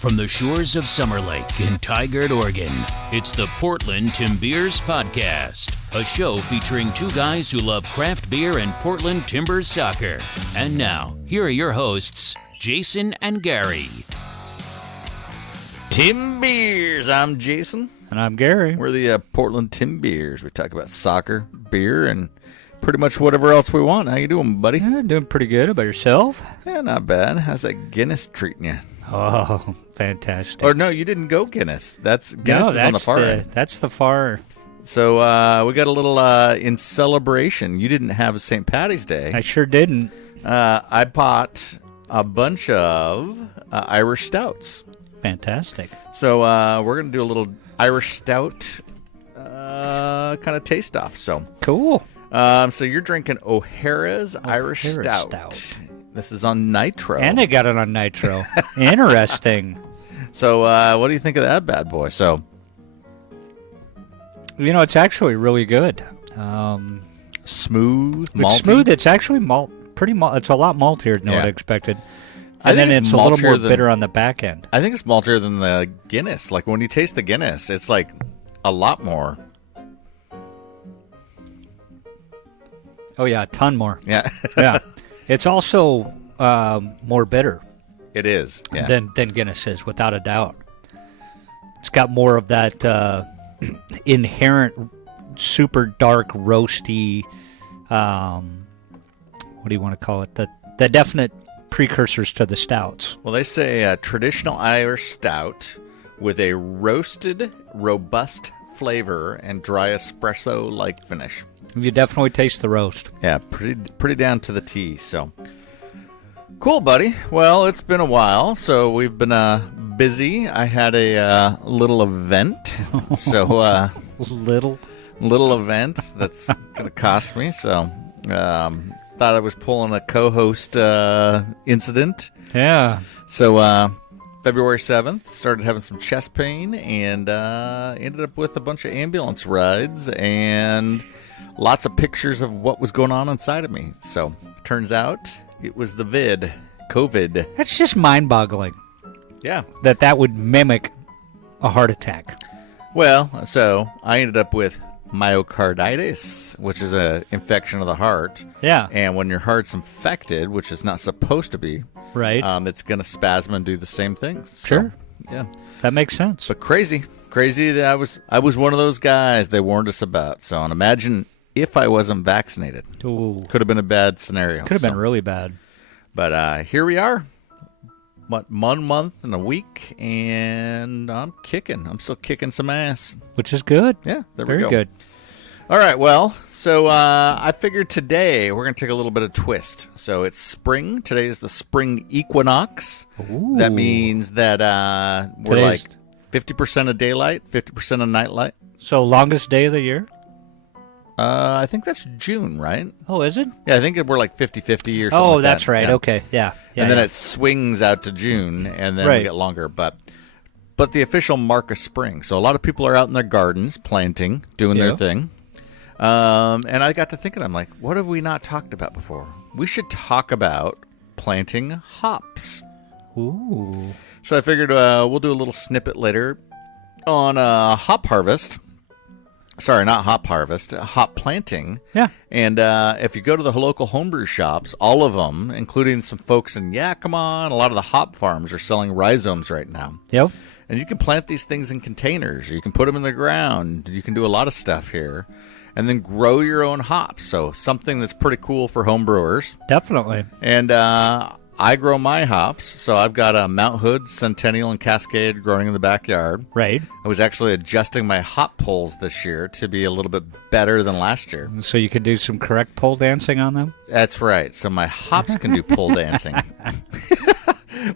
From the shores of Summer Lake in Tigard, Oregon, it's the Portland Timbeers Podcast, a show featuring two guys who love craft beer and Portland Timbers soccer. And now, here are your hosts, Jason and Gary. Timbeers, I'm Jason. And I'm Gary. We're the Portland Timbeers. We talk about soccer, beer, and pretty much whatever else we want. How you doing, buddy? Yeah, doing pretty good. About yourself? Yeah, not bad. How's that Guinness treating you? Oh, fantastic. Or no, you didn't go Guinness. Guinness is on the far end. That's the far. So we got a little in celebration. You didn't have St. Paddy's Day. I sure didn't. I bought a bunch of Irish Stouts. Fantastic. So we're going to do a little Irish Stout kind of taste off. So cool. So you're drinking O'Hara's Irish Stout. This is on nitro. And they got it on nitro. Interesting. So what do you think of that bad boy? So, you know, it's actually really good. Smooth, malty. It's smooth. It's actually it's a lot maltier than what I expected. And then it's a little more bitter on the back end. I think it's maltier than the Guinness. Like when you taste the Guinness, it's like a lot more. Oh, yeah, a ton more. Yeah. Yeah. It's also more bitter. It is. Yeah. Than Guinness is, without a doubt. It's got more of that inherent super dark, roasty, what do you want to call it? The definite precursors to the stouts. Well, they say a traditional Irish stout with a roasted, robust flavor and dry espresso-like finish. You definitely taste the roast. Yeah, pretty down to the T. So cool, buddy. Well, it's been a while, so we've been busy. I had a little event, so little event that's gonna cost me. So thought I was pulling a co-host incident. Yeah. So February 7th, started having some chest pain and ended up with a bunch of ambulance rides and lots of pictures of what was going on inside of me. So turns out it was the COVID. That's just mind-boggling. Yeah. That would mimic a heart attack. Well, so I ended up with myocarditis, which is an infection of the heart. Yeah. And when your heart's infected, which is not supposed to be, right, it's going to spasm and do the same things. Sure. So, yeah. That makes sense. But crazy that I was one of those guys they warned us about. So and imagine if I wasn't vaccinated. Ooh. Could have been a bad scenario. Could have been really bad. But here we are. 1 month and a week, and I'm kicking. I'm still kicking some ass. Which is good. Yeah, there Very we go. good. All right, well, so I figured today we're going to take a little bit of twist. So it's spring. Today is the spring equinox. Ooh. That means that we're like 50% of daylight, 50% of nightlight. So longest day of the year? I think that's June, right? Oh, is it? Yeah, I think we're like 50-50 or something. Oh, like that's that. right. Yeah. Okay, yeah. And then it swings out to June, and then we get longer. But the official mark of spring. So a lot of people are out in their gardens planting, doing their thing. And I got to thinking, I'm like, what have we not talked about before? We should talk about planting hops. Ooh. So I figured we'll do a little snippet later on hop harvest. Sorry, not hop harvest, hop planting. Yeah. And if you go to the local homebrew shops, all of them, including some folks in Yakima, a lot of the hop farms are selling rhizomes right now. Yep. And you can plant these things in containers. You can put them in the ground. You can do a lot of stuff here. And then grow your own hops. So something that's pretty cool for home brewers. Definitely. And I grow my hops, so I've got a Mount Hood, Centennial, and Cascade growing in the backyard. Right. I was actually adjusting my hop poles this year to be a little bit better than last year. So you could do some correct pole dancing on them? That's right. So my hops can do pole dancing.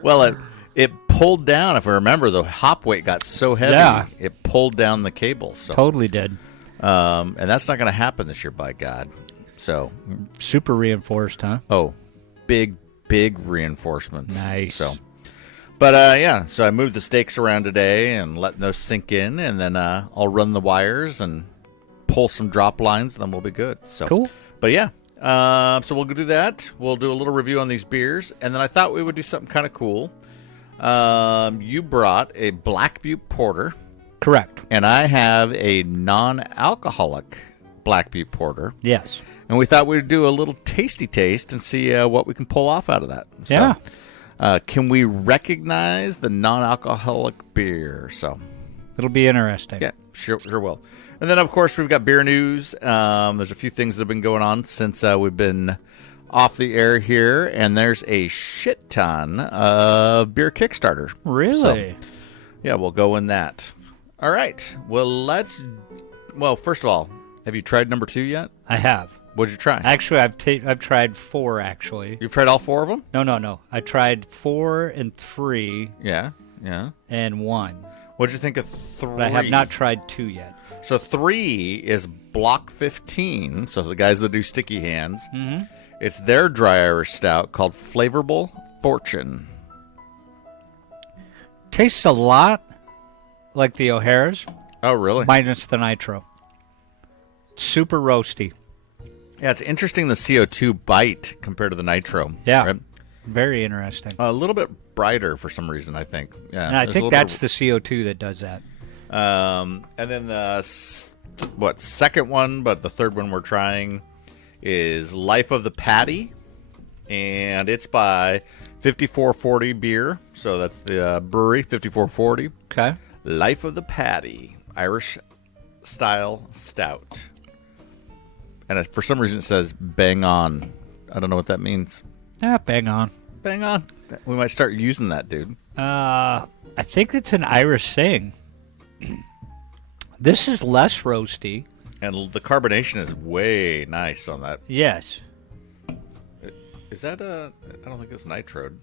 Well, it pulled down, if I remember, the hop weight got so heavy, it pulled down the cable. So. Totally did. And that's not going to happen this year, by God. So super reinforced, huh? Oh, big reinforcements. Nice. So, but so I moved the stakes around today and letting those sink in, and then I'll run the wires and pull some drop lines, and then we'll be good. So cool. But so we'll do that. We'll do a little review on these beers, and then I thought we would do something kind of cool. You brought a Black Butte Porter. Correct. And I have a non-alcoholic Black Butte Porter. Yes. And we thought we'd do a little tasty taste and see what we can pull off out of that. So, yeah. Can we recognize the non-alcoholic beer? So it'll be interesting. Yeah, sure will. And then, of course, we've got beer news. There's a few things that have been going on since we've been off the air here, and there's a shit ton of beer Kickstarter. Really? So, yeah, we'll go in that. All right. Well, first of all, have you tried number 2 yet? I have. What'd you try? Actually, I've tried 4, actually. You've tried all 4 of them? No. I tried 4 and 3. Yeah. And 1. What'd you think of 3? But I have not tried 2 yet. So 3 is Block 15, so the guys that do sticky hands. Mm-hmm. It's their dry Irish stout called Flavorable Fortune. Tastes a lot like the O'Hara's. Oh, really? Minus the nitro. Super roasty. Yeah, it's interesting the CO2 bite compared to the nitro. Yeah. Right? Very interesting. A little bit brighter for some reason, I think. Yeah, and I think that's the CO2 that does that. And then the second one, but the third one we're trying is Life of the Paddy, and it's by 5440 Beer. So that's the brewery, 5440. Okay. Life of the Paddy, Irish style stout. And for some reason it says bang on. I don't know what that means. Yeah, bang on. Bang on. We might start using that, dude. I think it's an Irish saying. This is less roasty. And the carbonation is way nice on that. Yes. Is that I don't think it's nitroed.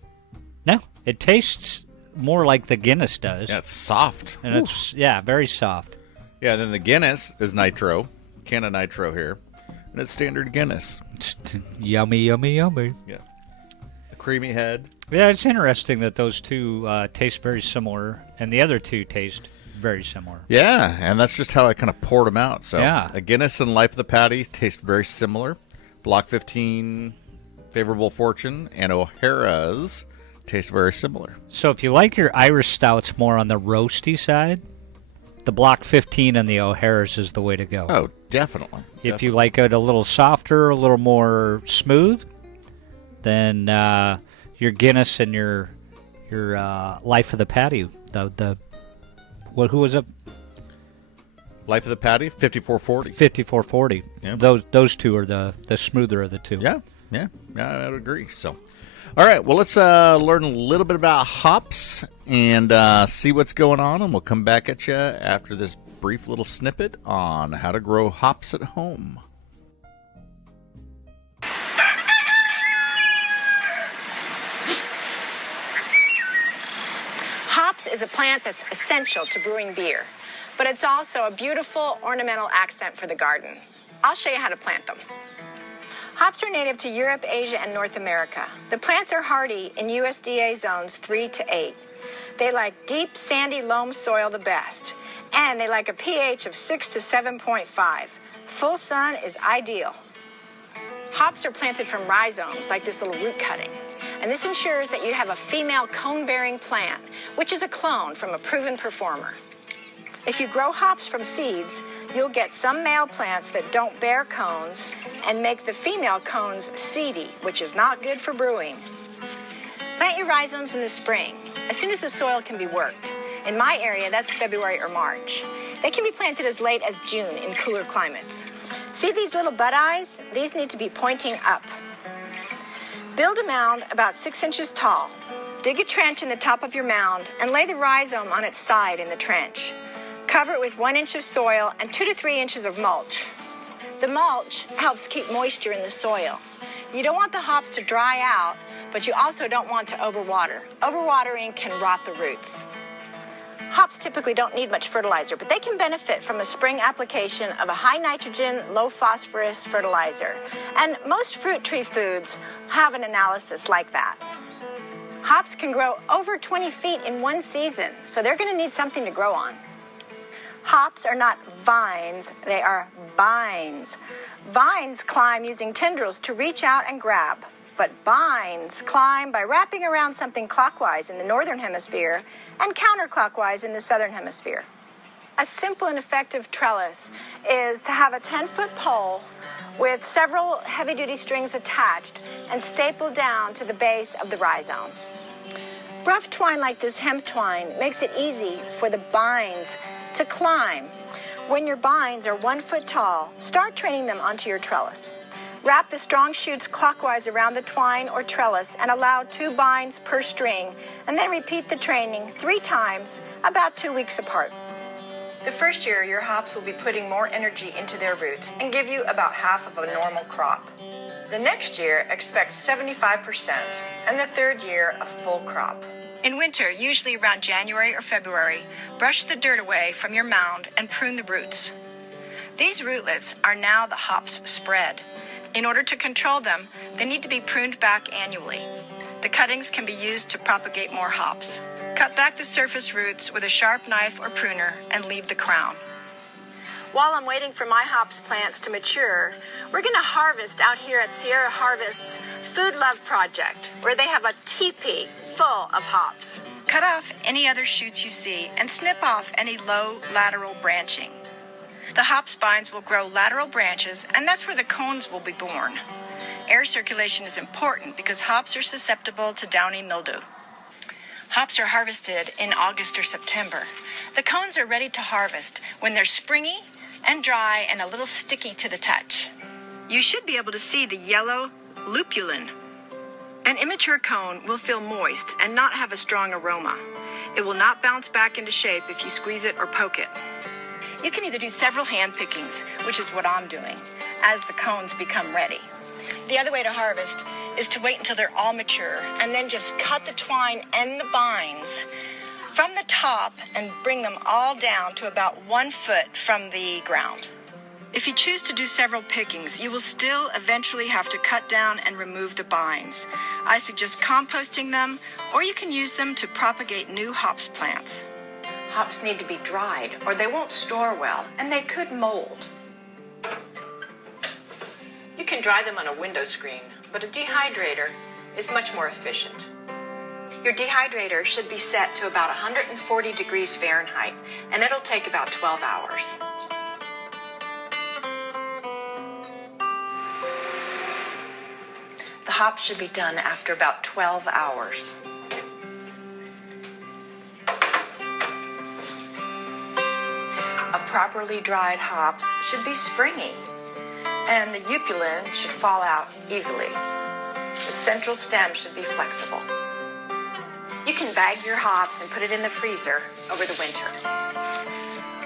No, it tastes more like the Guinness does. Yeah, it's soft. And it's, very soft. Yeah, and then the Guinness is nitro. Can of nitro here. And it's standard Guinness. Yummy, yummy, yummy. Yeah. A creamy head. Yeah, it's interesting that those two taste very similar, and the other two taste very similar. Yeah, and that's just how I kind of poured them out. So yeah. A Guinness and Life of the Paddy taste very similar. Block 15, Favorable Fortune, and O'Hara's taste very similar. So if you like your Irish stouts more on the roasty side, the Block 15 and the O'Hara's is the way to go. Oh, definitely. If you like it a little softer, a little more smooth, then your Guinness and your Life of the Paddy, who was it? Life of the Paddy, 5440. 5440. Yep. Those two are the smoother of the two. Yeah, I would agree. So, all right, well, let's learn a little bit about hops and see what's going on, and we'll come back at you after this brief little snippet on how to grow hops at home. Hops is a plant that's essential to brewing beer, but it's also a beautiful ornamental accent for the garden. I'll show you how to plant them. Hops are native to Europe, Asia, and North America. The plants are hardy in USDA zones 3 to 8. They like deep, sandy loam soil the best, and they like a pH of 6 to 7.5. Full sun is ideal. Hops are planted from rhizomes, like this little root cutting, and this ensures that you have a female cone-bearing plant, which is a clone from a proven performer. If you grow hops from seeds, you'll get some male plants that don't bear cones and make the female cones seedy, which is not good for brewing. Plant your rhizomes in the spring, as soon as the soil can be worked. In my area, that's February or March. They can be planted as late as June in cooler climates. See these little bud eyes? These need to be pointing up. Build a mound about 6 inches tall. Dig a trench in the top of your mound and lay the rhizome on its side in the trench. Cover it with 1 inch of soil and 2 to 3 inches of mulch. The mulch helps keep moisture in the soil. You don't want the hops to dry out, but you also don't want to overwater. Overwatering can rot the roots. Hops typically don't need much fertilizer, but they can benefit from a spring application of a high nitrogen, low phosphorus fertilizer. And most fruit tree foods have an analysis like that. Hops can grow over 20 feet in one season, so they're going to need something to grow on. Hops are not vines, they are vines. Vines climb using tendrils to reach out and grab. but binds climb by wrapping around something clockwise in the northern hemisphere and counterclockwise in the southern hemisphere. A simple and effective trellis is to have a 10-foot pole with several heavy-duty strings attached and stapled down to the base of the rhizome. Rough twine like this hemp twine makes it easy for the binds to climb. When your binds are 1 foot tall, start training them onto your trellis. Wrap the strong shoots clockwise around the twine or trellis and allow 2 binds per string, and then repeat the training 3 times, about 2 weeks apart. The first year, your hops will be putting more energy into their roots and give you about half of a normal crop. The next year, expect 75%, and the third year, a full crop. In winter, usually around January or February, brush the dirt away from your mound and prune the roots. These rootlets are now the hops spread. In order to control them, they need to be pruned back annually. The cuttings can be used to propagate more hops. Cut back the surface roots with a sharp knife or pruner and leave the crown. While I'm waiting for my hops plants to mature, we're going to harvest out here at Sierra Harvest's Food Love Project, where they have a teepee full of hops. Cut off any other shoots you see and snip off any low lateral branching. The hop spines will grow lateral branches, and that's where the cones will be born. Air circulation is important because hops are susceptible to downy mildew. Hops are harvested in August or September. The cones are ready to harvest when they're springy and dry and a little sticky to the touch. You should be able to see the yellow lupulin. An immature cone will feel moist and not have a strong aroma. It will not bounce back into shape if you squeeze it or poke it. You can either do several hand pickings, which is what I'm doing, as the cones become ready. The other way to harvest is to wait until they're all mature and then just cut the twine and the binds from the top and bring them all down to about 1 foot from the ground. If you choose to do several pickings, you will still eventually have to cut down and remove the binds. I suggest composting them, or you can use them to propagate new hops plants. Hops need to be dried or they won't store well and they could mold. You can dry them on a window screen, but a dehydrator is much more efficient. Your dehydrator should be set to about 140 degrees Fahrenheit, and it'll take about 12 hours. The hops should be done after about 12 hours. A properly dried hops should be springy, and the upulin should fall out easily. The central stem should be flexible. You can bag your hops and put it in the freezer over the winter.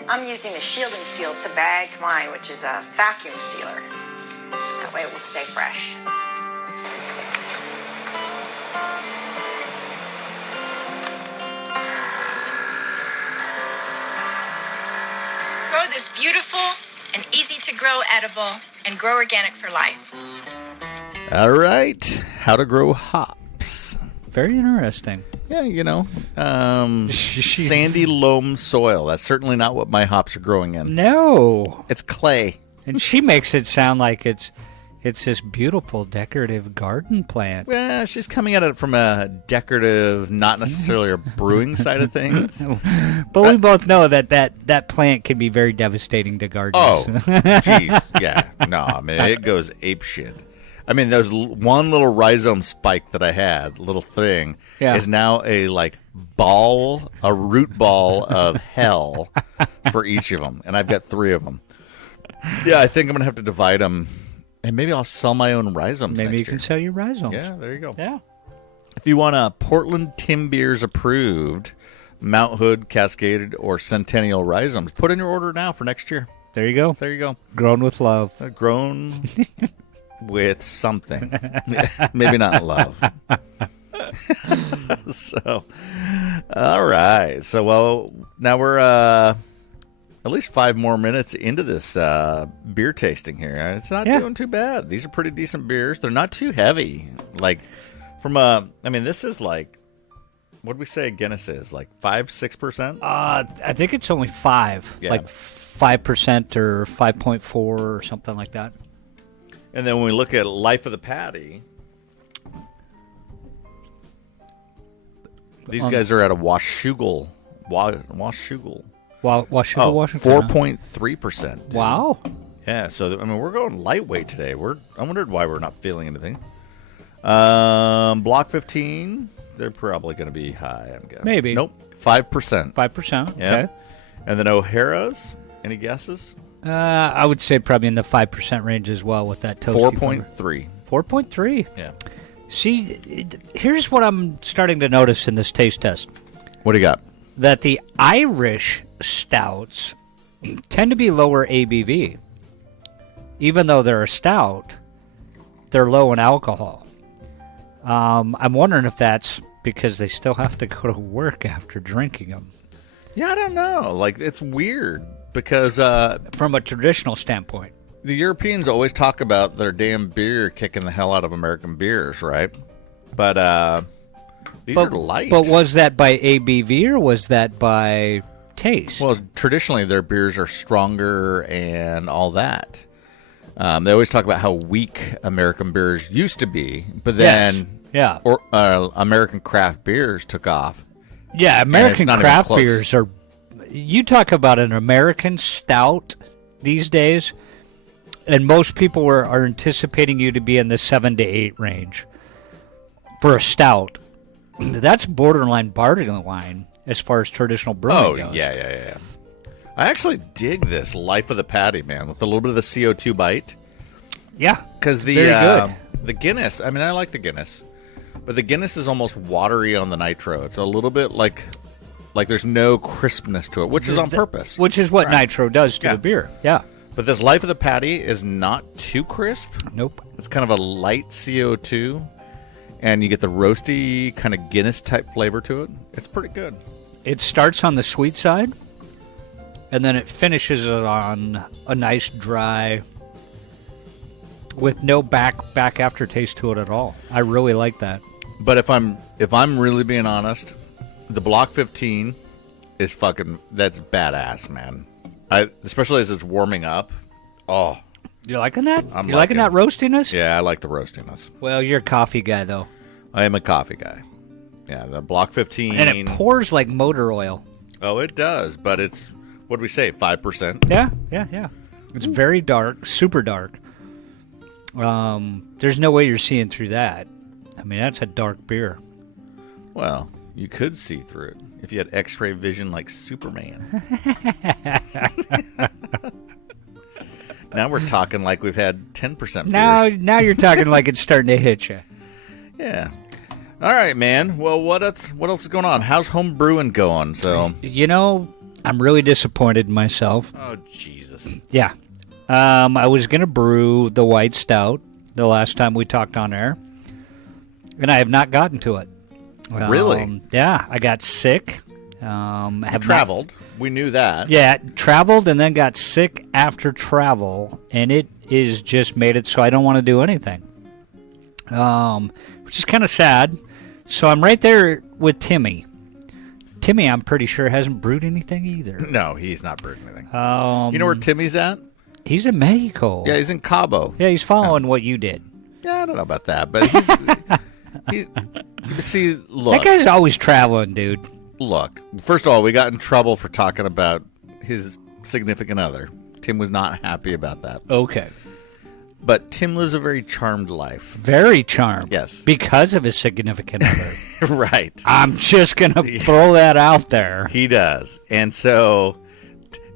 I'm using a shielding seal to bag mine, which is a vacuum sealer. That way it will stay fresh. Grow this beautiful and easy to grow edible and grow organic for life. All right. How to grow hops. Very interesting. Yeah, you know, sandy loam soil. That's certainly not what my hops are growing in. No. It's clay. And she makes it sound like it's this beautiful decorative garden plant. Well, she's coming at it from a decorative, not necessarily a brewing side of things. But we both know that plant can be very devastating to gardens. Oh, jeez. Yeah. No, I mean, it goes apeshit. I mean, there's one little rhizome spike that I had, little thing, is now a root ball of hell for each of them. And I've got 3 of them. Yeah, I think I'm going to have to divide them. And maybe I'll sell my own rhizomes Maybe next you can sell your rhizomes. Yeah, there you go. Yeah. If you want a Portland Timbeers approved Mount Hood, Cascaded, or Centennial rhizomes, put in your order now for next year. There you go. There you go. Grown with love. Grown with something. Maybe not love. So, all right. So, well, now we're at least 5 more minutes into this beer tasting here. It's not doing too bad. These are pretty decent beers. They're not too heavy. Like, this is like, what did we say Guinness is? Like 5-6%? I think it's only 5. Yeah. Like 5% or 5.4 or something like that. And then when we look at Life of the Paddy, These guys are at a Washougal. Washougal. Washougal, Washington. 4.3%. Wow. Yeah, so, I mean, we're going lightweight today. I wondered why we're not feeling anything. Block 15, they're probably going to be high, I'm guessing. Maybe. Nope, 5%. 5%, Yeah. okay. And then O'Hara's, any guesses? I would say probably in the 5% range as well with that toasty 4.3. 4.3. Yeah. See, here's what I'm starting to notice in this taste test. What do you got? That the Irish stouts tend to be lower ABV. Even though they're a stout, they're low in alcohol. I'm wondering if that's because they still have to go to work after drinking them. Yeah, I don't know. Like, it's weird because From a traditional standpoint. the Europeans always talk about their damn beer kicking the hell out of American beers, right? But these are light. But was that by ABV or was that by taste? Well, traditionally their beers are stronger and all that. They always talk about how weak American beers used to be, but then Yes. American craft beers took off. Yeah, American not even craft close. beers are... You talk about an American stout these days, and most people are anticipating you to be in the 7 to 8 range for a stout. That's borderline barley as far as traditional brewing goes. Yeah. I actually dig this Life of the Paddy, man, with a little bit of the CO2 bite. Yeah, Because very good. the Guinness, I mean, I like the Guinness, but the Guinness is almost watery on the nitro. It's a little bit like there's no crispness to it, which is on purpose. Which is what nitro does to the beer. Yeah. But this Life of the Paddy is not too crisp. Nope. It's kind of a light CO2, and you get the roasty kind of Guinness-type flavor to it. It's pretty good. It starts on the sweet side, and then it finishes it on a nice dry, with no back aftertaste to it at all. I really like that. But if I'm really being honest, the Block 15 is that's badass, man. Especially as it's warming up. Oh, You liking that? I'm You liking that roastiness? yeah, I like the roastiness. Well, you're a coffee guy, though. I am a coffee guy. Yeah, the Block 15. And it pours like motor oil. Oh, it does, but it's, what do we say, 5%? Yeah. It's very dark, super dark. There's no way you're seeing through that. I mean, that's a dark beer. Well, you could see through it if you had X-ray vision like Superman. Now we're talking like we've had 10% beers. Now you're talking like it's starting to hit you. Yeah. All right, man. Well, what else is going on? How's home brewing going? So, You know, I'm really disappointed in myself. oh Jesus. Yeah. I was going to brew the white stout the last time we talked on air, and I have not gotten to it. Really? Yeah, I got sick. Have Traveled. We knew that. Yeah, traveled and then got sick after travel, and it is just made it so I don't want to do anything. Which is kind of sad. So I'm right there with Timmy. Timmy, I'm pretty sure, hasn't brewed anything either. No, he's not brewing anything. You You know where Timmy's at? He's in Mexico. Yeah, he's in Cabo. Yeah, he's following what you did. Yeah, I don't know about that, but he's see, look. That guy's always traveling, dude. Look, first of all, we got in trouble for talking about his significant other. Tim was not happy about that. Okay. But Tim lives a very charmed life. Very charmed. Yes. Because of his significant other. Right. I'm just going to throw that out there. He does. And so,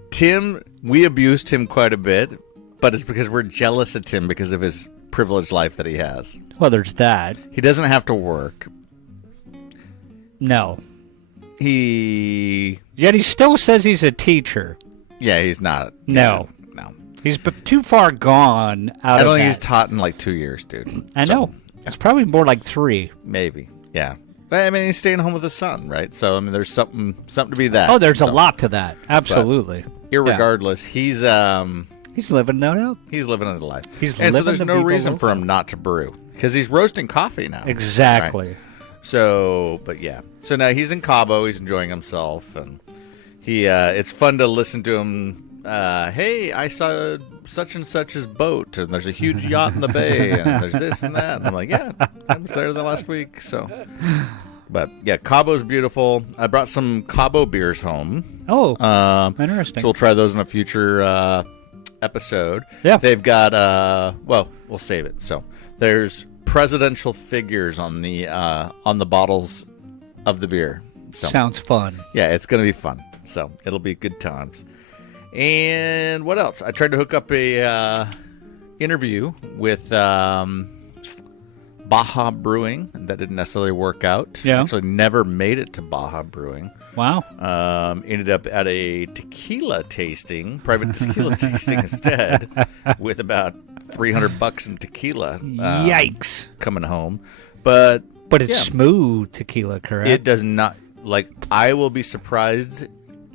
Tim, we abused him quite a bit, but it's because we're jealous of Tim because of his privileged life that he has. Well, there's that. He doesn't have to work. No. Yet he still says he's a teacher. Yeah, he's not. No. No. He's too far gone out I don't of think that. he's taught in like 2 years, dude. I know. It's probably more like 3. Maybe. Yeah. But, I mean, he's staying home with his son, right? So, I mean, there's something to be that. Oh, there's a lot to that. Absolutely. Irregardless, he's living that up. he's living a life. He's and so living there's the no Viva reason for Loca. him not to brew because he's roasting coffee now. Exactly. Right? So, but yeah. So now he's in Cabo. He's enjoying himself, and it's fun to listen to him. Hey, I saw such and such's boat, and there's a huge yacht in the bay, and there's this and that. And I'm like, yeah, I was there the last week. So, But yeah, Cabo's beautiful. I brought some Cabo beers home. Oh, interesting. So we'll try those in a future episode. Yeah. They've got, well, we'll save it. So there's presidential figures on the bottles of the beer. So, sounds fun. yeah, it's going to be fun. So it'll be good times. And what else? I tried to hook up a interview with Baja Brewing. That didn't necessarily work out. Yeah. Actually never made it to Baja Brewing. Wow. Ended up at a private tequila tasting instead, with about $300 in tequila. Yikes. Coming home. But But it's yeah. smooth tequila, correct? It does not, I will be surprised.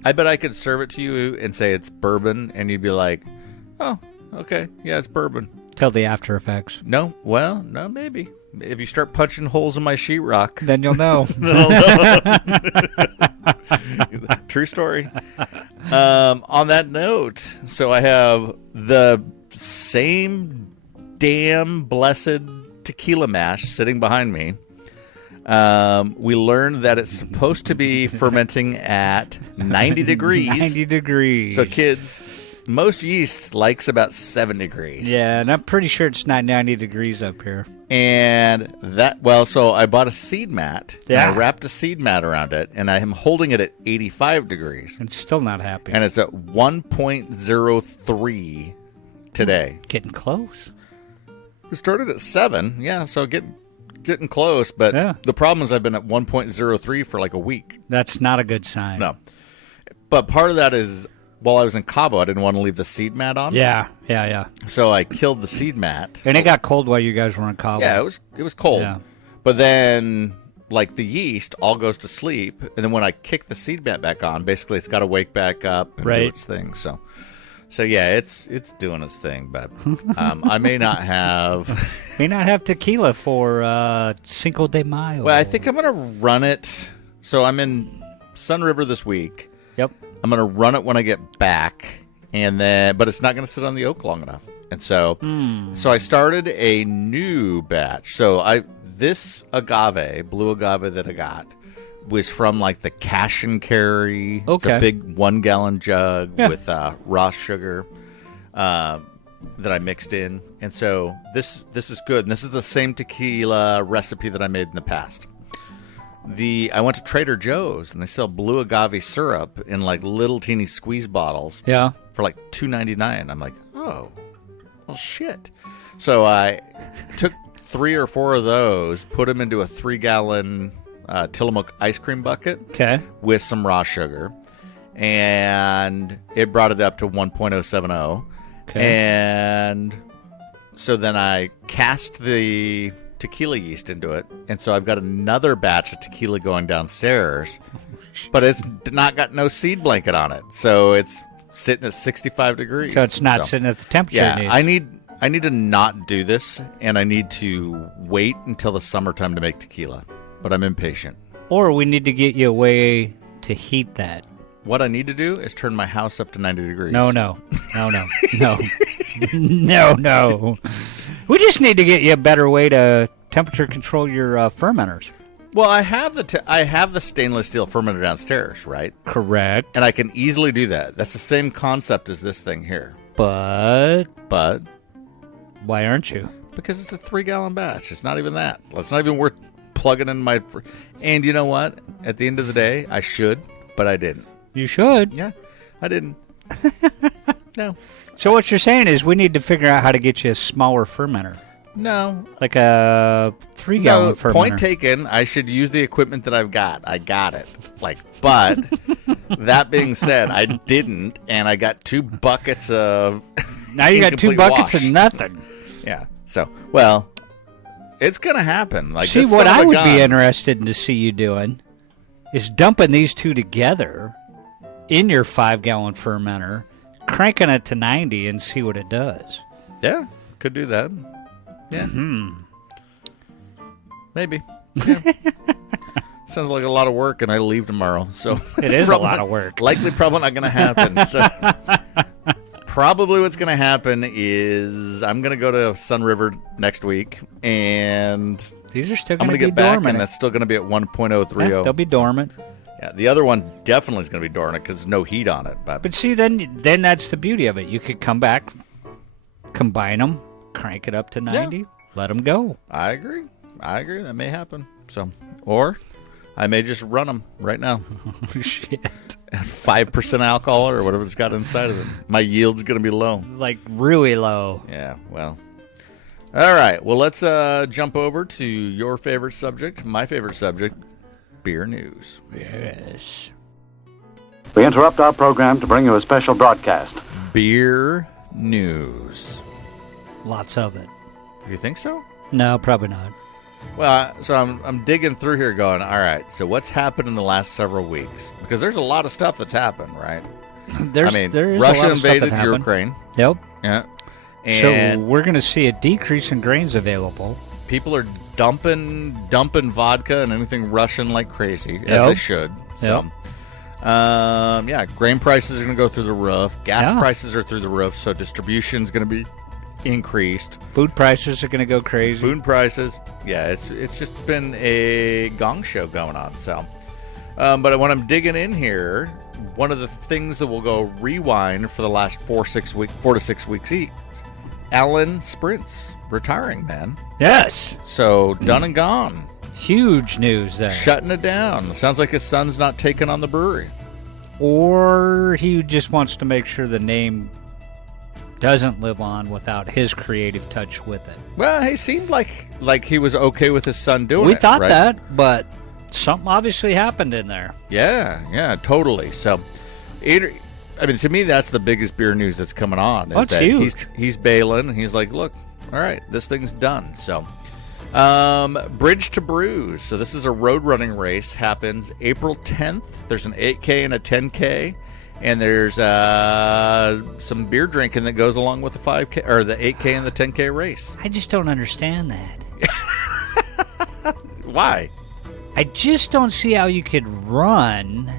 I bet I could serve it to you and say it's bourbon, and you'd be like, oh, okay, yeah, it's bourbon. Till the after effects. No, well, no, maybe. If you start punching holes in my sheetrock. Then you'll know. True story. On that note, so I have the same damn blessed tequila mash sitting behind me. We learned that it's supposed to be fermenting at 90 degrees. 90 degrees. So kids, most yeast likes about 7 degrees. Yeah, and I'm pretty sure it's not 90 degrees up here. And so I bought a seed mat. Yeah. And I wrapped a seed mat around it, and I am holding it at 85 degrees. I'm still not happy. And it's at 1.03 today. Getting close. We started at 7, yeah, so getting close, but Yeah. the problem is I've been at 1.03 for like a week. That's not a good sign. No. But part of that is, while I was in Cabo, I didn't want to leave the seed mat on. Yeah. So I killed the seed mat. And it got cold while you guys were in Cabo. Yeah, it was cold. Yeah. But then, like, the yeast all goes to sleep, and then when I kick the seed mat back on, basically it's got to wake back up and do Right. its thing. So yeah, it's doing its thing, but I may not have. May not have tequila for Cinco de Mayo. Well, I think I'm gonna run it. So I'm in Sun River this week. Yep. I'm gonna run it when I get back, and then, but it's not gonna sit on the oak long enough. And so, so I started a new batch. So this agave, blue agave that I got, was from like the Cash and Carry. It's Okay. a big 1 gallon jug Yeah. with raw sugar that I mixed in. And so this is good. And this is the same tequila recipe that I made in the past. I went to Trader Joe's, and they sell blue agave syrup in like little teeny squeeze bottles. Yeah. For like $2.99. I'm like, oh, well, shit. So I took 3 or 4 of those, put them into a 3-gallon Tillamook ice cream bucket Okay. with some raw sugar, and it brought it up to 1.070. Okay. And so then I cast the tequila yeast into it, and so I've got another batch of tequila going downstairs, but it's not got no seed blanket on it, so it's sitting at 65 degrees. So it's not sitting at the temperature it Yeah, needs. I need to not do this, and I need to wait until the summertime to make tequila, but I'm impatient. Or we need to get you a way to heat that. What I need to do is turn my house up to 90 degrees. No. No. We just need to get you a better way to temperature control your fermenters. Well, I have the stainless steel fermenter downstairs, right? Correct. And I can easily do that. That's the same concept as this thing here. But But why aren't you? because it's a 3-gallon batch, it's not even that. It's not even worth plugging in my. And you know what? At the end of the day, I should, but I didn't. You should. Yeah, I didn't. No. So what you're saying is we need to figure out how to get you a smaller fermenter. No. Like a 3-gallon No, fermenter. point taken. I should use the equipment that I've got. I got it. But that being said, I didn't, and I got 2 buckets of. Now you got 2 incomplete buckets wash. of nothing. Yeah. So, well, it's gonna happen. Like, See, this what son of I a would gun- be interested in to see you doing is dumping these 2 together in your 5-gallon fermenter, cranking it to 90 and see what it does. Yeah, could do that. Yeah. Maybe. Yeah. Sounds like a lot of work, and I leave tomorrow. So It it's is a probably lot not- of work. Likely, probably not going to happen. So Probably what's going to happen is I'm going to go to Sun River next week, and These are still I'm going going to to be get back, dormant. and that's still going to be at 1.030. Yeah, they'll be dormant. Yeah, the other one definitely is going to be dormant because there's no heat on it. But see, then that's the beauty of it. You could come back, combine them, crank it up to 90, let them go. I agree. That may happen. So, or I may just run them right now. Shit. 5% alcohol or whatever it's got inside of it. My yield's going to be low. Like really low. Yeah, well. All right. Well, let's jump over to your favorite subject, my favorite subject, beer news. Yes. We interrupt our program to bring you a special broadcast. Beer news. Lots of it. You think so? No, probably not. Well, so I'm digging through here going, all right, so what's happened in the last several weeks? Because there's a lot of stuff that's happened, right? There is Russia a lot of stuff invaded that happened. Ukraine. Yep. Yeah. So And we're going to see a decrease in grains available. people are dumping vodka and anything Russian like crazy, as they should. So, grain prices are going to go through the roof. Gas prices are through the roof, so distribution's going to be increased. Food prices are going to go crazy. Food prices, it's just been a gong show going on. So, but when I'm digging in here, one of the things that will go rewind for the last 4 to 6 weeks each, Alan Sprint's retiring, man. Yes. So done and gone. Huge news there. Shutting it down. Sounds like his son's not taking on the brewery. Or he just wants to make sure the name doesn't live on without his creative touch with it. Well, he seemed like he was okay with his son doing it. We thought right? that, but something obviously happened in there. Yeah, totally. So, to me, that's the biggest beer news that's coming on. Is That's that huge. He's bailing. And he's like, look, all right, this thing's done. So, Bridge to Brews. So this is a road running race. Happens April 10th. There's an 8K and a 10K. And there's some beer drinking that goes along with the 5K or the 8K and the 10K race. I just don't understand that. Why? I just don't see how you could run,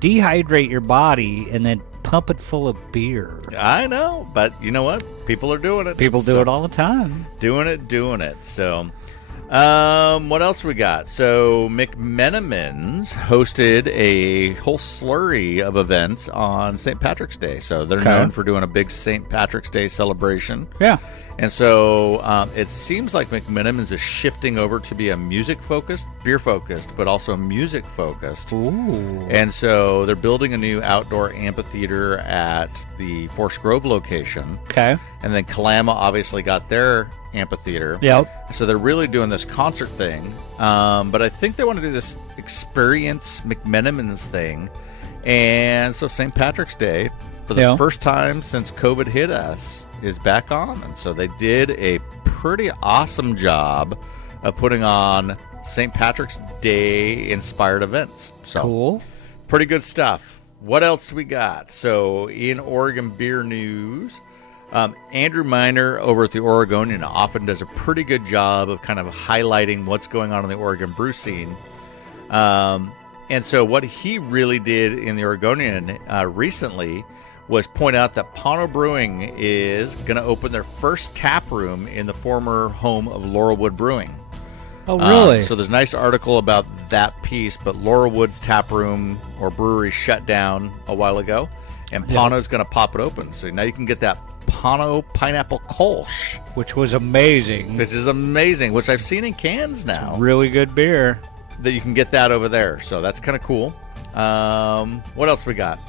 dehydrate your body, and then pump it full of beer. I know, but you know what? People are doing it. People do it all the time. Doing it. So, what else we got? So, McMenamins hosted a whole slurry of events on St. Patrick's Day. So, they're known for doing a big St. Patrick's Day celebration. Yeah. And so, it seems like McMenamins is shifting over to be a music-focused, beer-focused, but also music-focused. Ooh. And so, they're building a new outdoor amphitheater at the Forest Grove location. Okay. And then Kalama obviously got their amphitheater. Yep. So they're really doing this concert thing. But I think they want to do this Experience McMenamins thing. And so St. Patrick's Day, for the first time since COVID hit us, is back on. And so they did a pretty awesome job of putting on St. Patrick's Day inspired events. So Cool. pretty good stuff. What else do we got? So in Oregon beer news, Andrew Miner over at the Oregonian often does a pretty good job of kind of highlighting what's going on in the Oregon brew scene. And so what he really did in the Oregonian recently was point out that Pano Brewing is going to open their first tap room in the former home of Laurelwood Brewing. Oh, really? So there's a nice article about that piece, but Laurelwood's tap room or brewery shut down a while ago, and Pano's going to pop it open. So now you can get that Pano Pineapple Kolsch. Which was amazing. Which is amazing, which I've seen in cans now. Really good beer. That you can get that over there. So that's kind of cool. What else we got?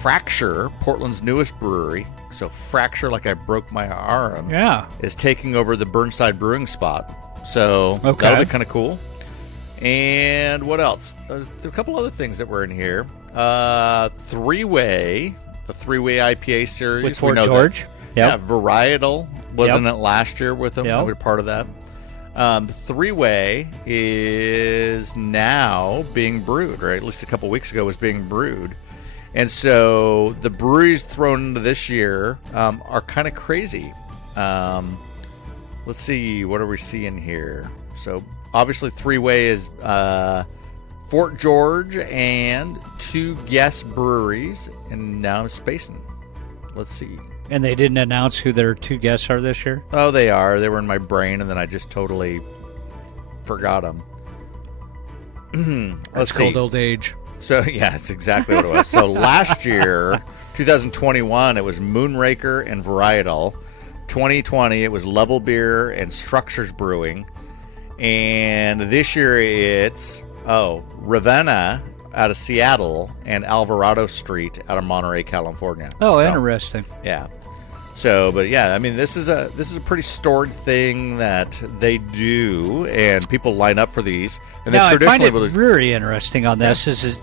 Fracture, Portland's newest brewery. So Fracture, like I broke my arm, is taking over the Burnside Brewing spot. So that'll be kind of cool. And what else? There's a couple other things that were in here. Three-Way, the Three-Way IPA series. With Fort George. Yeah, Varietal was in it last year with them. We were part of that. Three-Way is now being brewed, or at least a couple weeks ago was being brewed. And so the breweries thrown into this year are kind of crazy. Let's see, what are we seeing here? So obviously Three-Way is Fort George and two guest breweries, and now I'm spacing. let's see. And they didn't announce who their 2 guests are this year? Oh, they are. They were in my brain, and then I just totally forgot them. That's called old age. So, yeah, it's exactly what it was. So last year, 2021, it was Moonraker and Varietal. 2020, it was Level Beer and Structures Brewing. And this year, it's, Ravenna out of Seattle and Alvarado Street out of Monterey, California. Oh, interesting. Yeah. So, but yeah, I mean, this is a pretty storied thing that they do, and people line up for these. And now, I find it very interesting on this.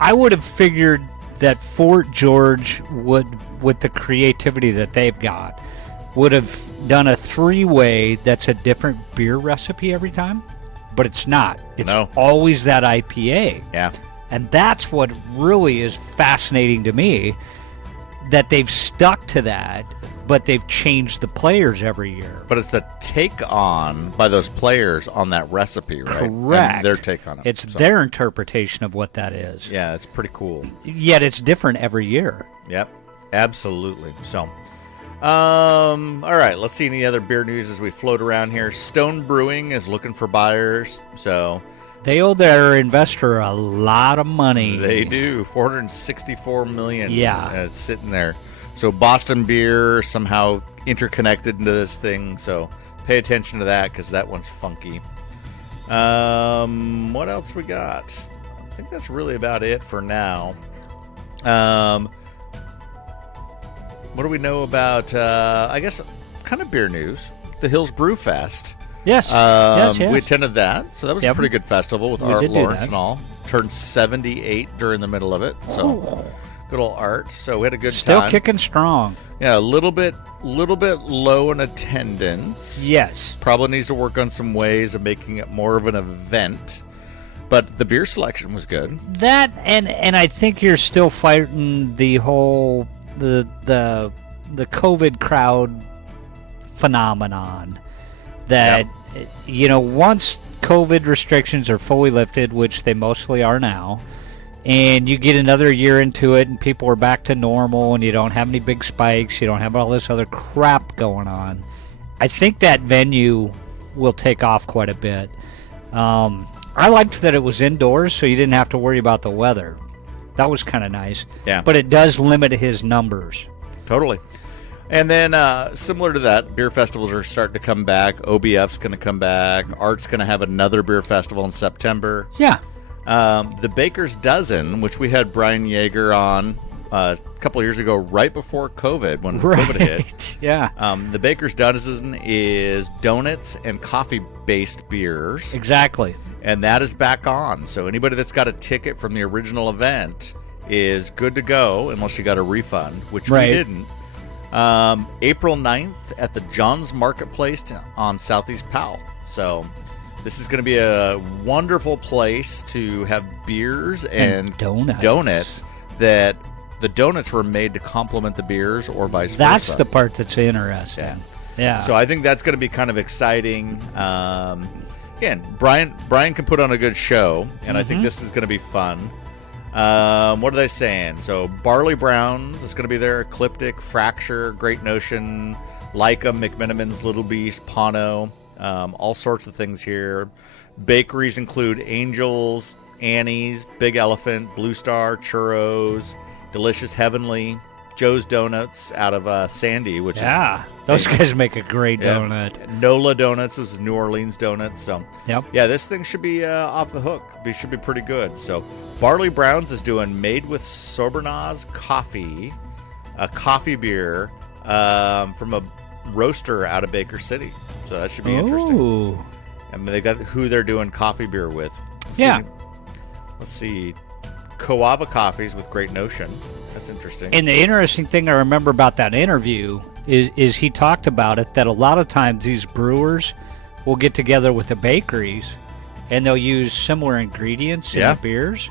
I would have figured that Fort George would, with the creativity that they've got, would have done a 3-way that's a different beer recipe every time, but it's not. It's always that IPA. Yeah. And that's what really is fascinating to me, that they've stuck to that, but they've changed the players every year. But it's the take on by those players on that recipe, right? Correct. And their take on it. It's their interpretation of what that is. Yeah, it's pretty cool. Yet it's different every year. Yep, absolutely. So, all right, let's see any other beer news as we float around here. Stone Brewing is looking for buyers, so... They owe their investor a lot of money. They do. $464 million. Yeah. It's sitting there. So Boston Beer somehow interconnected into this thing. So pay attention to that because that one's funky. What else we got? I think that's really about it for now. What do we know about, I guess, kind of beer news? The Hills Brew Fest. Yes. We attended that, so that was a pretty good festival with Art Lawrence and all. Turned 78 during the middle of it, so good old Art. So we had a good time. Still kicking strong. Yeah, a little bit low in attendance. Yes. Probably needs to work on some ways of making it more of an event. But the beer selection was good. That and I think you're still fighting the whole the COVID crowd phenomenon. That, once COVID restrictions are fully lifted, which they mostly are now, and you get another year into it and people are back to normal and you don't have any big spikes, you don't have all this other crap going on, I think that venue will take off quite a bit. I liked that it was indoors, so you didn't have to worry about the weather. That was kind of nice. Yeah. But it does limit his numbers. Totally. And then, similar to that, beer festivals are starting to come back. OBF's going to come back. Art's going to have another beer festival in September. Yeah. The Baker's Dozen, which we had Brian Yeager on a couple of years ago, right before COVID, when COVID hit. Yeah. The Baker's Dozen is donuts and coffee-based beers. Exactly. And that is back on. So anybody that's got a ticket from the original event is good to go, unless you got a refund, which we didn't. April 9th at the John's Marketplace on Southeast Powell. So this is going to be a wonderful place to have beers and donuts that the donuts were made to complement the beers or vice versa. That's the part that's interesting. Yeah. So I think that's going to be kind of exciting. Again, Brian can put on a good show, and I think this is going to be fun. What are they saying? So Barley Browns is going to be there. Ecliptic, Fracture, Great Notion, Leica, McMenamins, Little Beast, Pano, all sorts of things here. Bakeries include Angels, Annie's, Big Elephant, Blue Star, Churros, Delicious Heavenly, Joe's Donuts out of Sandy, which is those guys make a great donut. Nola Donuts was New Orleans Donuts. So yeah, this thing should be off the hook. It should be pretty good. So Barley Browns is doing made with Sobernas coffee, a coffee beer from a roaster out of Baker City. So that should be interesting. I mean, they got who they're doing coffee beer with. Let's see. Coava Coffees with Great Notion. That's interesting. And the interesting thing I remember about that interview is he talked about it, that a lot of times these brewers will get together with the bakeries and they'll use similar ingredients in the beers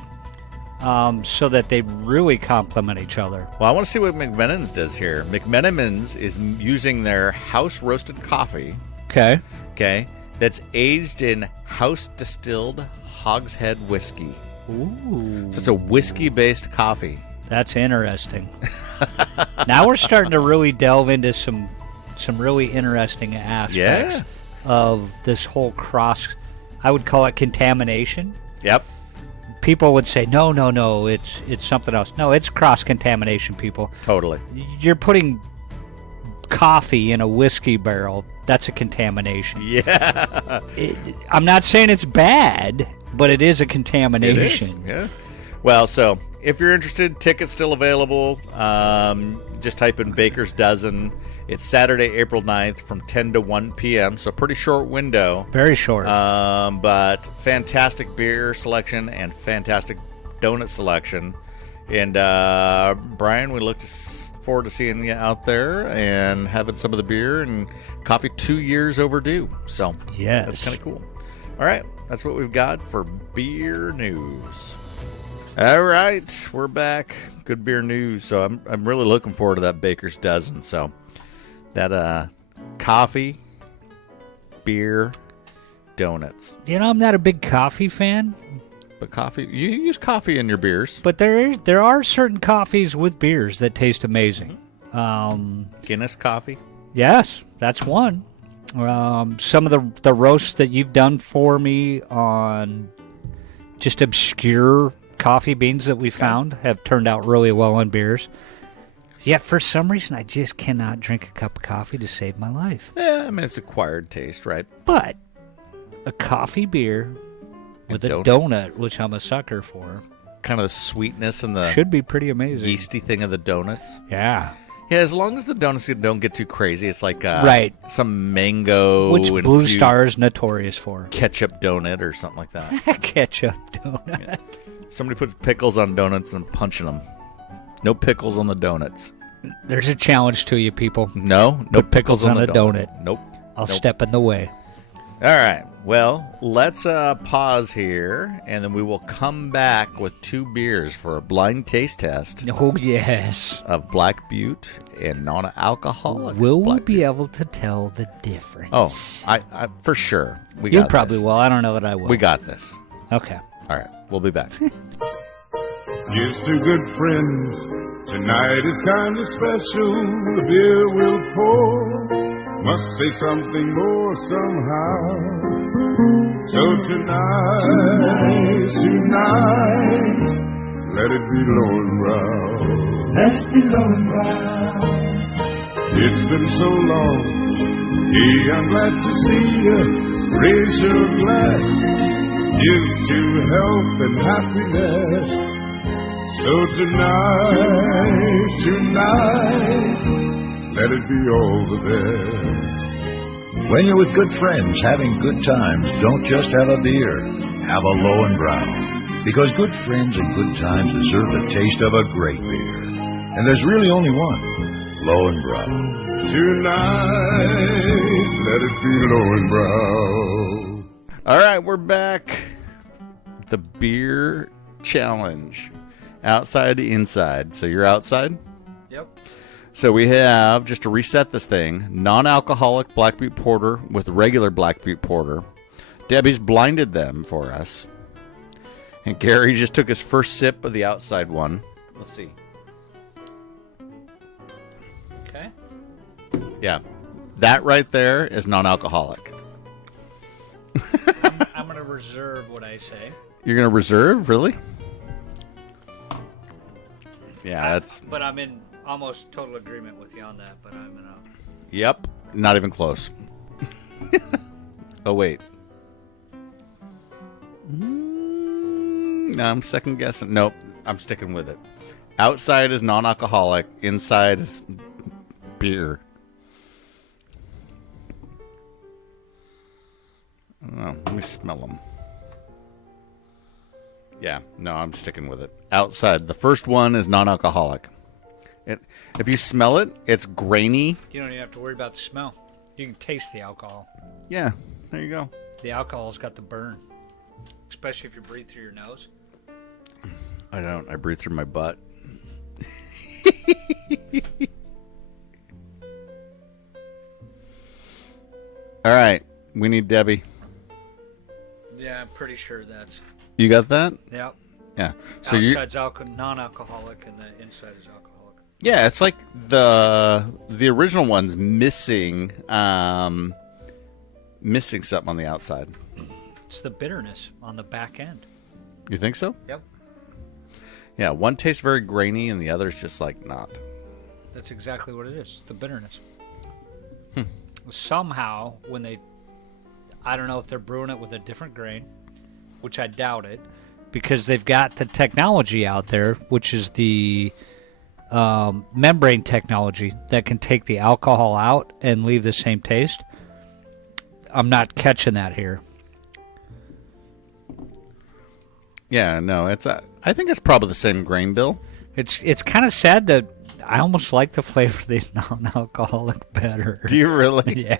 so that they really complement each other. Well, I want to see what McMenamins does here. McMenamins is using their house-roasted coffee. Okay. That's aged in house-distilled hogshead whiskey. Ooh. So it's a whiskey-based coffee That's interesting. Now we're starting to really delve into some really interesting aspects of this whole I would call it contamination. Yep. People would say, no, it's something else. No, it's cross-contamination, people. Totally. You're putting coffee in a whiskey barrel. That's a contamination. Yeah. I'm not saying it's bad, but it is a contamination. It is. Yeah. Well, so if you're interested, tickets still available. Just type in Baker's Dozen. It's Saturday, April 9th from 10 to 1 p.m., so pretty short window. Very short. But fantastic beer selection and fantastic donut selection. And, Brian, we look forward to seeing you out there and having some of the beer and coffee 2 years overdue. So yes, that's kind of cool. All right, that's what we've got for beer news. All right, we're back. Good beer news. So I'm really looking forward to that Baker's Dozen. So that coffee, beer, donuts. You know, I'm not a big coffee fan. But coffee, you use coffee in your beers. But there are certain coffees with beers that taste amazing. Guinness coffee? Yes, that's one. Some of the roasts that you've done for me on just obscure coffee beans that we found have turned out really well on beers. Yet for some reason, I just cannot drink a cup of coffee to save my life. Yeah, I mean, it's acquired taste, right? But a coffee beer with a donut, which I'm a sucker for. Kind of the sweetness and the should be pretty amazing. Yeasty thing of the donuts. Yeah. Yeah, as long as the donuts don't get too crazy. It's like right. Some mango. Which Blue Star is notorious for. Ketchup donut or something like that. Ketchup donut. Yeah. Somebody puts pickles on donuts and punching them. No pickles on the donuts. There's a challenge to you, people. No Put pickles on the a donut. Nope. I'll step in the way. All right. Well, let's pause here, and then we will come back with two beers for a blind taste test. Oh, yes. Of Black Butte and non-alcoholic. Will we Black be Butte. able to tell the difference? Oh, I for sure. You probably will. I don't know that I will. We got this. Okay. All right. We'll be back. Here's two good friends. Tonight is kind of special. The beer will pour. Must say something more somehow. So tonight, let it be low and brown. Let it be low and brown. It's been so long. Hey, I'm glad to see you. Raise your glass. Here's to health and happiness. So tonight, let it be all the best. When you're with good friends having good times, don't just have a beer. Have a low and brown. Because good friends and good times deserve the taste of a great beer. And there's really only one. Low and brown. Tonight, let it be low and brown. All right, we're back. The beer challenge. Outside to inside. So you're outside? Yep. So we have, just to reset this thing, non-alcoholic Black Butte Porter with regular Black Butte Porter. Debbie's blinded them for us. And Gary just took his first sip of the outside one. Let's see. Okay. Yeah. That right there is non-alcoholic. I'm going to reserve what I say. You're going to reserve? Really? Yeah, that's... But I'm in almost total agreement with you on that, but I'm going to... Yep. Not even close. Oh, wait. No, I'm second guessing. Nope. I'm sticking with it. Outside is non-alcoholic. Inside is beer. Oh, let me smell them. Yeah, no, I'm sticking with it. Outside, the first one is non-alcoholic. If you smell it, it's grainy. You don't even have to worry about the smell. You can taste the alcohol. Yeah, there you go. The alcohol's got the burn, especially if you breathe through your nose. I don't. I breathe through my butt. All right, we need Debbie. Yeah, I'm pretty sure that's... You got that? Yep. Yeah. So outside's non-alcoholic and the inside is alcoholic. Yeah, it's like the original one's missing something on the outside. It's the bitterness on the back end. You think so? Yep. Yeah, one tastes very grainy and the other's just like not. That's exactly what it is. It's the bitterness. Somehow, I don't know if they're brewing it with a different grain, which I doubt it, because they've got the technology out there, which is the membrane technology that can take the alcohol out and leave the same taste. I'm not catching that here. Yeah, no, I think it's probably the same grain bill. It's kind of sad that I almost like the flavor of the non-alcoholic better. Do you really? Yeah.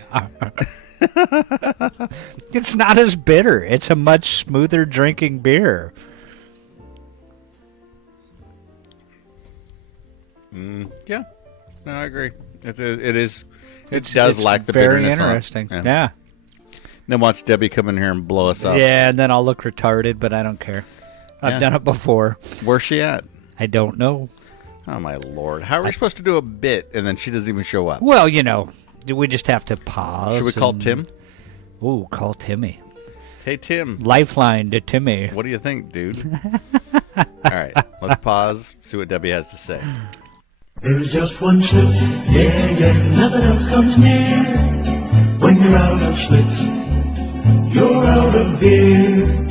It's not as bitter. It's a much smoother drinking beer. Yeah, no, I agree. It is. It It's lack the very bitterness. interesting. On it. Yeah. Then watch Debbie come in here and blow us up. Yeah, and then I'll look retarded, but I don't care. I've done it before. Where's she at? I don't know. Oh my Lord! How are we supposed to do a bit and then she doesn't even show up? Well, we just have to pause. Should we call Tim? Ooh, call Timmy. Hey Tim. Lifeline to Timmy. What do you think, dude? All right, let's pause. See what Debbie has to say. There's just one Schlitz, yeah, nothing else comes near. When you're out of Schlitz, you're out of beer.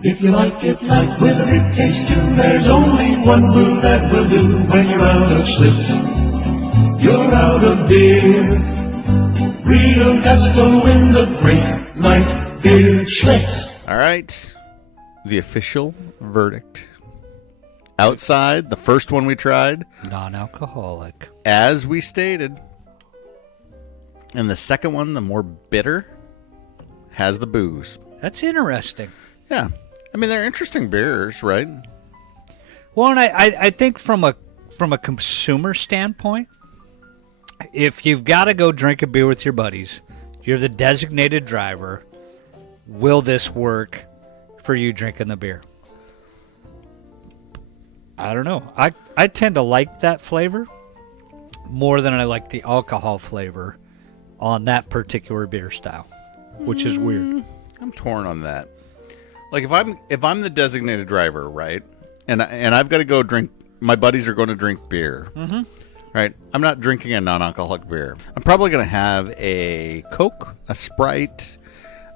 If you like it light with a big taste too, there's only one brew that will do. When you're out of Schlitz, you're out of beer. Real gusto in the great light beer Schlitz. All right, the official verdict. Outside, the first one we tried, Non-alcoholic. as we stated. And the second one, the more bitter, has the booze. That's interesting. Yeah. I mean, they're interesting beers, right? Well, and I think from a consumer standpoint, if you've got to go drink a beer with your buddies, you're the designated driver, will this work for you drinking the beer? I don't know. I tend to like that flavor more than I like the alcohol flavor on that particular beer style, which is weird. I'm torn on that. Like if I'm the designated driver, right, and I've got to go drink, my buddies are going to drink beer, right? I'm not drinking a non-alcoholic beer. I'm probably going to have a Coke, a Sprite,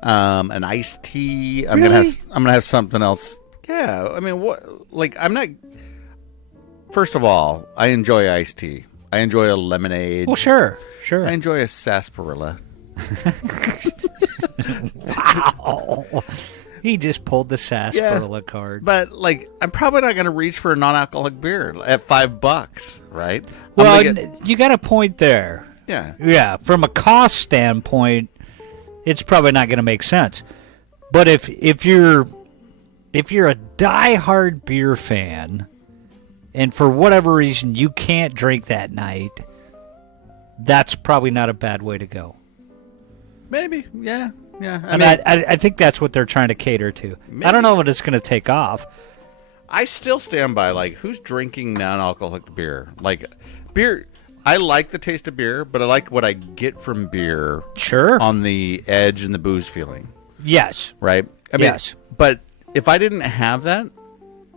an iced tea. I'm gonna have something else. Yeah, I mean, what? Like I'm not. First of all, I enjoy iced tea. I enjoy a lemonade. Well, sure. I enjoy a sarsaparilla. Wow. He just pulled the sarsaparilla card. But, like, I'm probably not going to reach for a non-alcoholic beer at $5, right? Well, you got a point there. Yeah. Yeah, from a cost standpoint, it's probably not going to make sense. But if you're a diehard beer fan, and for whatever reason you can't drink that night, that's probably not a bad way to go. Maybe, yeah. I think that's what they're trying to cater to. Maybe. I don't know if it's going to take off. I still stand by, like, who's drinking non-alcoholic beer? Like, beer, I like the taste of beer, but I like what I get from beer. Sure. On the edge and the booze feeling. Yes. Right? I mean, yes. But if I didn't have that,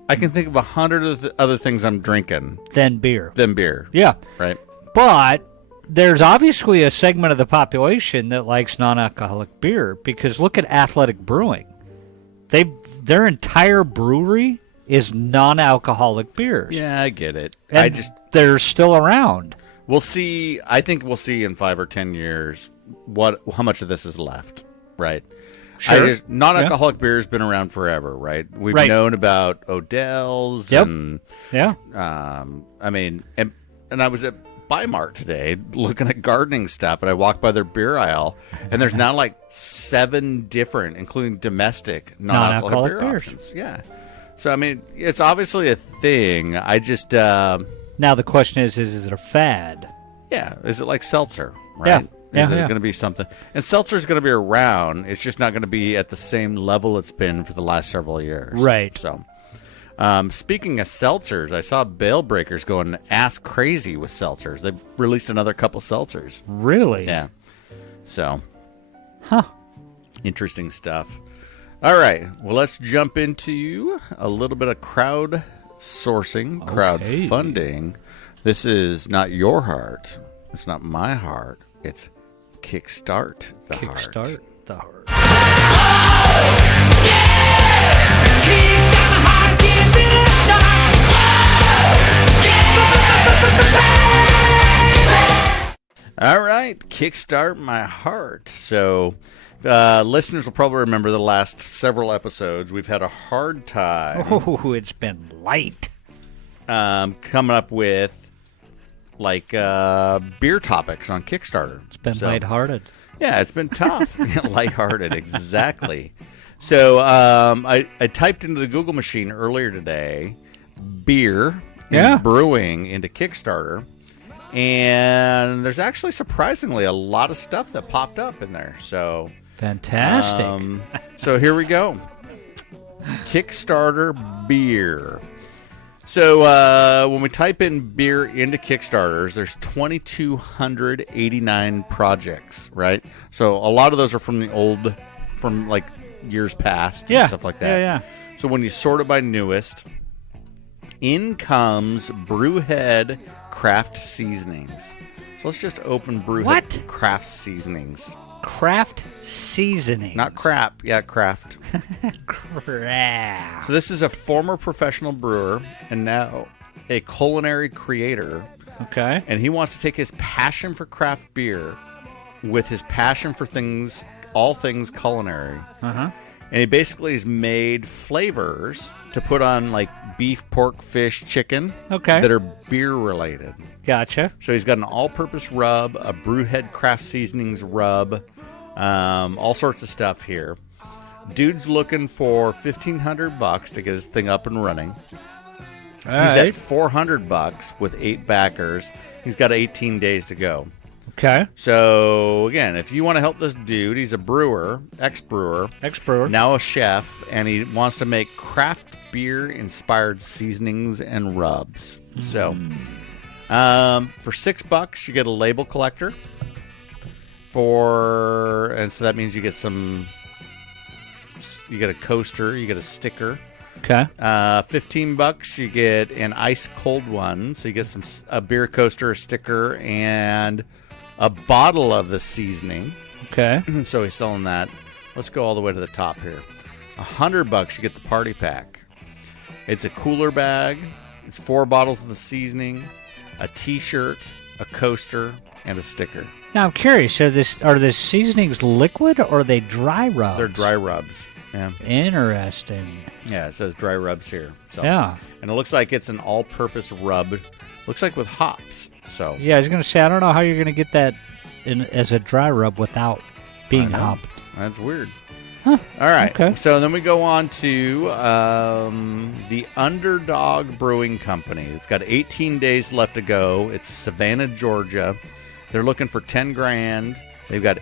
I can think of 100 other things I'm drinking. Than beer. Yeah. Right? But there's obviously a segment of the population that likes non-alcoholic beer, because look at Athletic Brewing. Their entire brewery is non-alcoholic beers. Yeah, I get it. And they're still around. We'll see. I think we'll see in 5 or 10 years how much of this is left, right? Sure. Non-alcoholic beer has been around forever, right? We've known about Odell's. Yep. And, yeah. I mean, and I was at Bi-Mart today looking at gardening stuff, and I walked by their beer aisle, and there's now like 7 different, including domestic, non-alcoholic beer beers. options. Yeah. So, I mean, it's obviously a thing. I just... now the question is it a fad? Yeah. Is it like seltzer, right? Is it going to be something? And seltzer is going to be around. It's just not going to be at the same level it's been for the last several years. Right. So... speaking of seltzers, I saw Bale Breakers going ass crazy with seltzers. They released another couple seltzers. Really? Yeah. So. Huh. Interesting stuff. All right. Well, let's jump into a little bit of crowd sourcing, crowdfunding. This is not your heart. It's not my heart. It's Kickstart the Heart. Kickstart the Heart. All right, Kickstart My Heart. So, listeners will probably remember the last several episodes. We've had a hard time. Oh, it's been light. Coming up with, like, beer topics on Kickstarter. It's been lighthearted. Yeah, it's been tough. Lighthearted, exactly. So, I typed into the Google machine earlier today, beer and brewing into Kickstarter. And there's actually surprisingly a lot of stuff that popped up in there. So fantastic. So here we go. Kickstarter beer. So when we type in beer into Kickstarters, there's 2,289 projects, right? So a lot of those are from like years past and stuff like that. Yeah. So when you sort it by newest, in comes Brewhead Craft Seasonings. So let's just open Brewhead Craft Seasonings. Craft Seasonings. Not crap. Yeah, craft. Crap. So this is a former professional brewer and now a culinary creator. Okay. And he wants to take his passion for craft beer with his passion for all things culinary. Uh-huh. And he basically has made flavors to put on like beef, pork, fish, chicken that are beer related. Gotcha. So he's got an all-purpose rub, a Brewhead Craft Seasonings rub, all sorts of stuff here. Dude's looking for $1,500 to get his thing up and running. He's at $400 with 8 backers. He's got 18 days to go. Okay. So, again, if you want to help this dude, he's a brewer, ex-brewer, now a chef, and he wants to make craft beer-inspired seasonings and rubs. So, for $6, you get a label collector. And so that means you get you get a coaster, you get a sticker. Okay. $15, you get an ice cold one. So you get a beer coaster, a sticker, and a bottle of the seasoning. Okay. So he's selling that. Let's go all the way to the top here. $100, you get the party pack. It's a cooler bag. It's 4 bottles of the seasoning, a T-shirt, a coaster, and a sticker. Now I'm curious. Are the seasonings liquid or are they dry rubs? They're dry rubs. Yeah. Interesting. Yeah, it says dry rubs here. So. Yeah. And it looks like it's an all-purpose rub. Looks like with hops. So. Yeah, I was going to say, I don't know how you're going to get that as a dry rub without being hopped. That's weird. Huh. All right. Okay. So then we go on to the Underdog Brewing Company. It's got 18 days left to go. It's Savannah, Georgia. They're looking for $10,000. They've got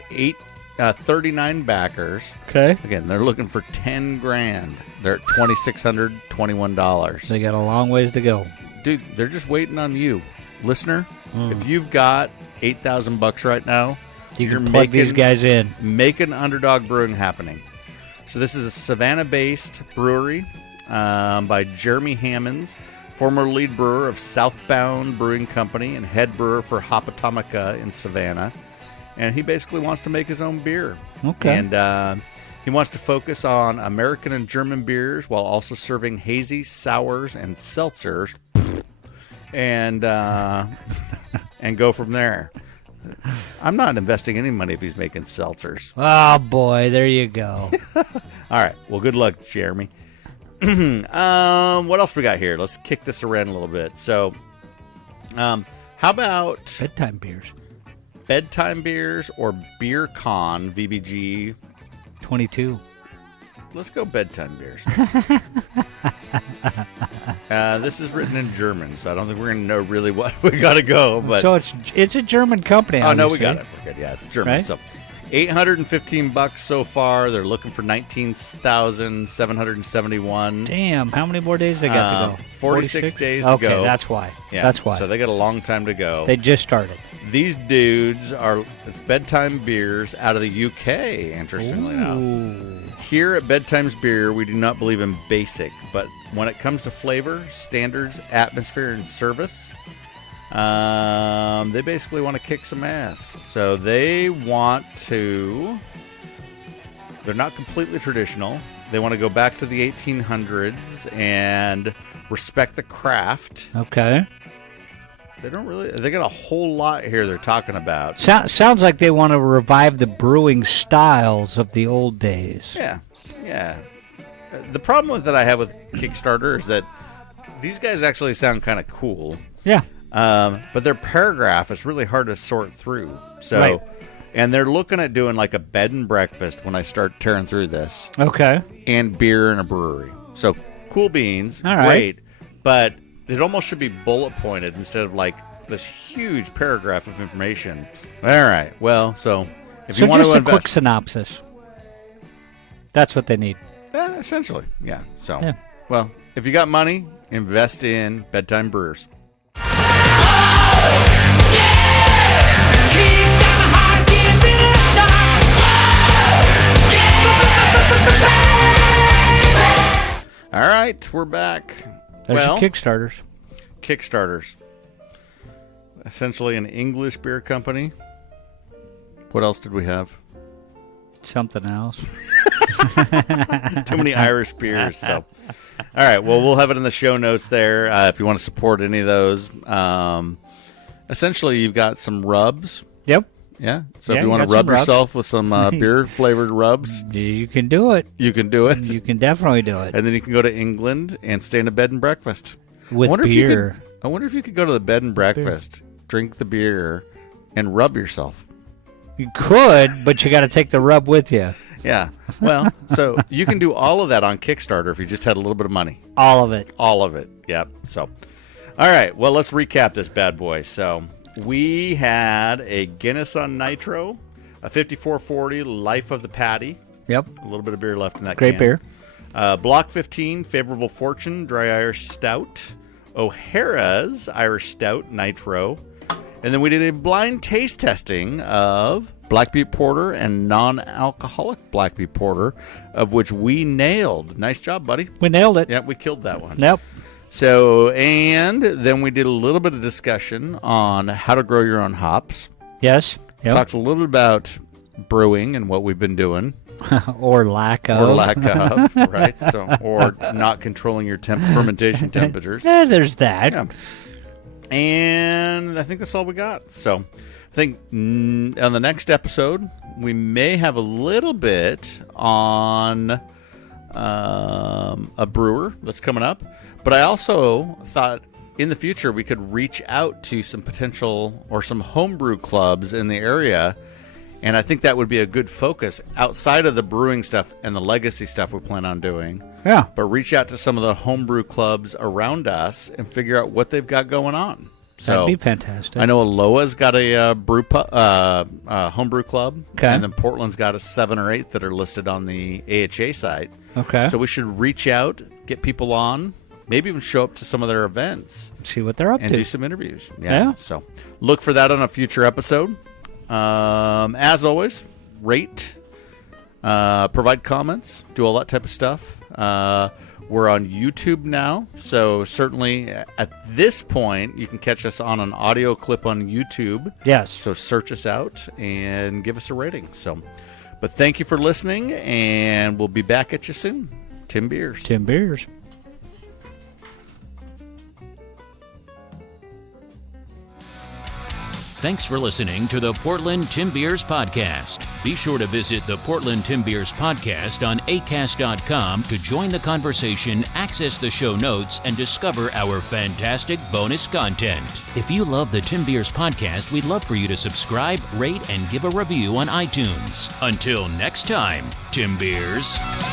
39 backers. Okay. Again, they're looking for $10,000. They're at $2,621. They got a long ways to go. Dude, they're just waiting on you. Listener, if you've got $8,000 right now, you can plug these guys in. Make an Underdog Brewing happening. So this is a Savannah-based brewery by Jeremy Hammonds, former lead brewer of Southbound Brewing Company and head brewer for Hopatomica in Savannah. And he basically wants to make his own beer. Okay. And he wants to focus on American and German beers while also serving hazy, sours, and seltzers. And go from there. I'm not investing any money if he's making seltzers. Oh, boy. There you go. All right. Well, good luck, Jeremy. What else we got here? Let's kick this around a little bit. So, how How about Bedtime beers. bedtime beers or beer con VBG? 22. Let's go bedtime beers. This is written in German, so I don't think we're going to know really what we got to go. But So it's a German company. oh no, we obviously. got it. We're good. Yeah, it's German. Right? So $815 so far. They're looking for 19,771. Damn, how many more days they got to go? 46 days to go. Okay, that's why. Yeah, That's why. So they got a long time to go. They just started. These dudes it's bedtime beers out of the UK, interestingly enough. Ooh. Here at Bedtime's Beer, we do not believe in basic, but when it comes to flavor, standards, atmosphere, and service, they basically want to kick some ass. So they're not completely traditional. They want to go back to the 1800s and respect the craft. Okay. They got a whole lot here they're talking about. Sounds like they want to revive the brewing styles of the old days. Yeah. The problem that I have with Kickstarter is that these guys actually sound kind of cool. Yeah. But their paragraph is really hard to sort through. So, right. And they're looking at doing like a bed and breakfast when I start tearing through this. Okay. And beer in a brewery. So cool beans, all right. Great. But it almost should be bullet pointed instead of like this huge paragraph of information. All right. Well, so if you want to invest, just a quick synopsis. That's what they need. Yeah, essentially. Yeah. So, yeah. Well, if you got money, invest in bedtime brewers. All right, we're back. There's your Kickstarters. Kickstarters. Essentially an English beer company. What else did we have? Something else. Too many Irish beers. So, all right. Well, we'll have it in the show notes there if you want to support any of those. Essentially, you've got some rubs. Yep. Yeah. So if you want to rub yourself with some beer flavored rubs, you can do it. You can do it. You can definitely do it. And then you can go to England and stay in a bed and breakfast with beer. I wonder if you could go to the bed and breakfast, drink the beer, and rub yourself. You could, but you got to take the rub with you. Yeah. Well, so you can do all of that on Kickstarter if you just had a little bit of money. All of it. All of it. Yep. So, all right. Well, let's recap this bad boy. So, we had a Guinness on Nitro, a 5440 Life of the Paddy. Yep. A little bit of beer left in that Great can. beer. Block 15, Favorable Fortune, Dry Irish Stout. O'Hara's Irish Stout Nitro. And then we did a blind taste testing of Black Butte Porter and Non-Alcoholic Black Butte Porter, of which we nailed. Nice job, buddy. We nailed it. Yep, we killed that one. Yep. So, and then we did a little bit of discussion on how to grow your own hops. Yes. Yep. Talked a little bit about brewing and what we've been doing. Or lack of. Or lack of, right? So, or not controlling your fermentation temperatures. Yeah, there's that. Yeah. And I think that's all we got. So I think on the next episode, we may have a little bit on a brewer that's coming up. But I also thought in the future we could reach out to some potential or some homebrew clubs in the area. And I think that would be a good focus outside of the brewing stuff and the legacy stuff we plan on doing. Yeah. But reach out to some of the homebrew clubs around us and figure out what they've got going on. So, that'd be fantastic. I know Aloha's got a homebrew club. Okay. And then Portland's got a 7 or 8 that are listed on the AHA site. Okay. So we should reach out, get people on, maybe even show up to some of their events. See what they're up and to. do some interviews. Yeah. So look for that on a future episode. As always, rate, provide comments, do all that type of stuff. We're on YouTube now, so certainly at this point you can catch us on an audio clip on YouTube. Yes. So search us out and give us a rating. So, but thank you for listening, and we'll be back at you soon. Timbeers. Timbeers. Thanks for listening to the Portland Timbeers Podcast. Be sure to visit the Portland Timbeers podcast on acast.com to join the conversation, access the show notes, and discover our fantastic bonus content. If you love the Timbeers podcast, we'd love for you to subscribe, rate, and give a review on iTunes. Until next time, Timbeers.